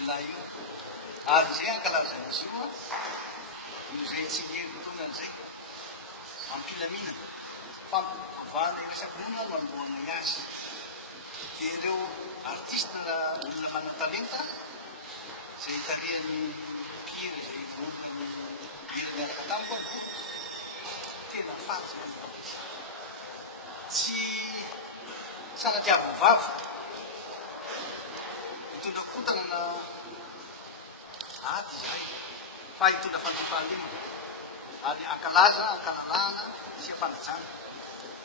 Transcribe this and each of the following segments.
Jolay io ary zay ankalazana izy io izay tsy nierintona an'izay ampilaminana fampivana iresakonoana manoloana iazy dia ireo artiste na olona mana-talenta zay tarihany mpihira izay olony hira miaraka tamiko tena faty tsy sanatiavovavy hitondra kotana na ady izahay fa hitondra fantopahalemana ary ankalaza ankalalahana sy afanajana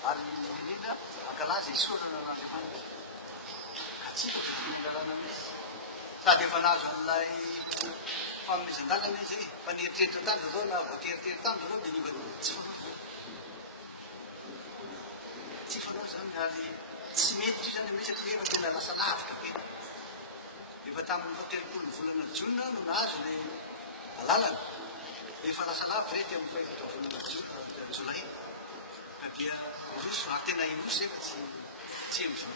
ary indrindra ankalaza isorana n'andriamanitra ka tsika dia lalàna amizy sady efa nahazo an'ilay fanomezan-dalana izy zay fa nieritreritra tandro reo na voakeritery tandro reo dia niva tsy fanao zany ary tsy mety zany amisy satria efa tena lasa lavitra be efa tamin'ny fatelopolo volana jiona no nahazo le alalana efa lasa lavitra rety amin'ny faefatra volana jolay ka dia roso tena iroso efa tsy emizao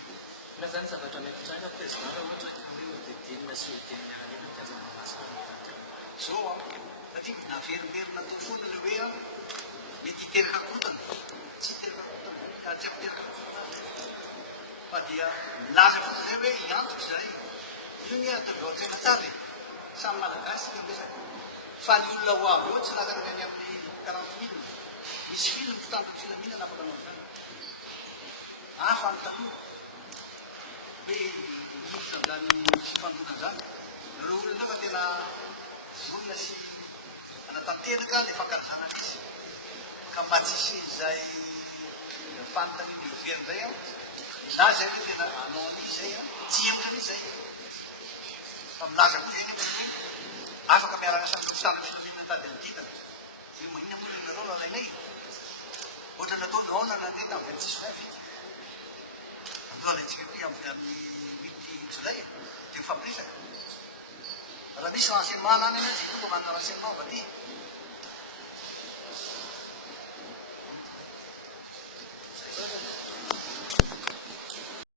na zany zavatra maikitranga président ohatra hoe odidinina sy odinina alefatazana masina zao satria naverimberina tao foana le hoe mety hiteraka kotana tsy hiteraka kotana ka tsy apiteraka fa dia milaza fotsy zay hoe iantoko zay io ny atao atsaina tsara e samy malagasy ka miresaka fa ny olona ho avy eo tsy nakaraka any amin'ny 40 000 misy film mpitandro ny filaminana afaka anao zany hafa ny tanora hoe hiditra zany fifandona zany reo olona fa tena olona sy anatanteraka le fankarazana izy ka mba tsy isy zay fanontaniana ivery zay ilaza hoe tena anao an'izy zay tsy emotra an'izy zay fa milaza koa zay afaka miaraka samyre mpitandro filaminana tady amiditana de mahina moa nareo lalainay ohatra nataony aona nandeha tamin'ny 26 mai vity andao alaitsika hoe amin'ny 8 jolay dia mifampirisaka raha misy renseignement nany anazy tonga manana renseignement vaty